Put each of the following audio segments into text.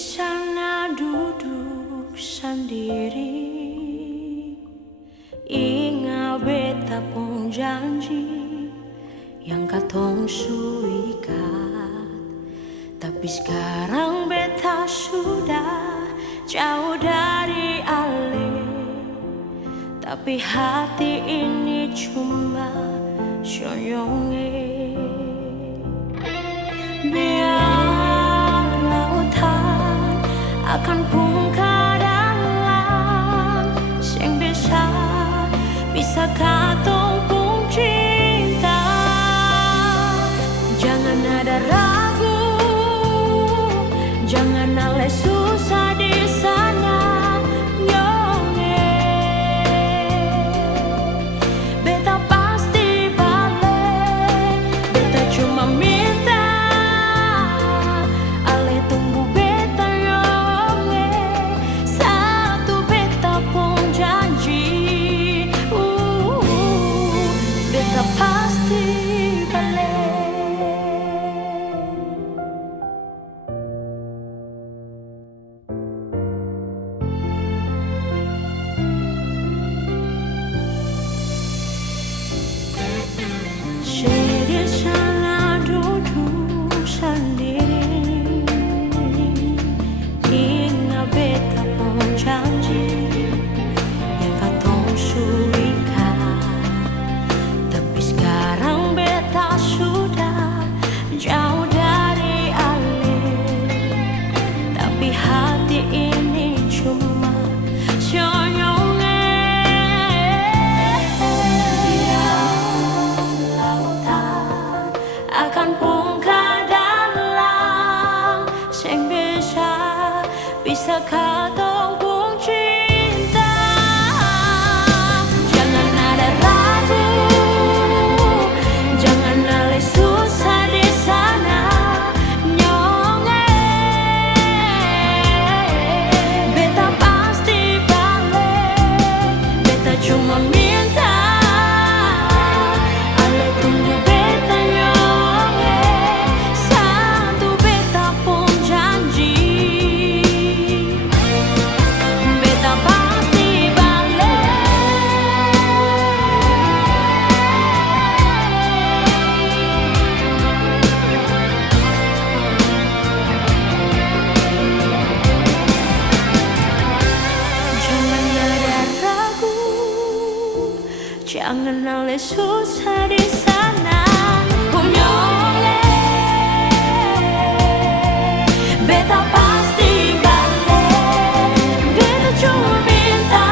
sana duduk sendiri, ingat beta pun janji yang katong su ikat. Tapi sekarang beta sudah jauh dari ale. Tapi hati ini cuma syonyonge. Biar lautan akan pun dalam, sing bisa katong pun cinta. Jangan ada ragu, jangan ale susah di sana. Beta pasti balik, beta cuma minta ale tunggu beta nyonge. Satu beta pun janji, beta pasti balik. Di sana duduk sendiri, ingat beta pun janji yang katong su ikat. Tapi sekarang beta sudah jauh dari ale. Tapi hati ini cuma syonyonge. Akan pun dalam, sing bisa katong pun cinta. Jangan ada ragu, jangan ale susah di sana nyonge. Beta pasti balik, beta cuma minta ale tunggu beta nyonge. Satu beta pun janji, beta pasti balik. Jangan ada ragu, jangan ale susah di sana nyonge. Beta pasti balik, beta cuma minta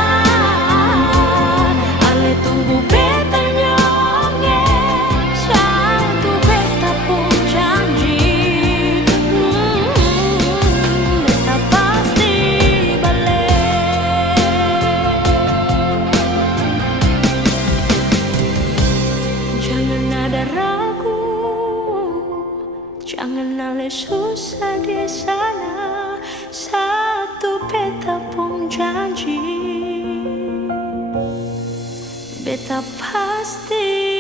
ale tunggu beta nyonge. Satu beta pun janji, beta pasti balik. Jangan ada ragu, jangan ale susah di sana. Satu beta pun janji, beta pasti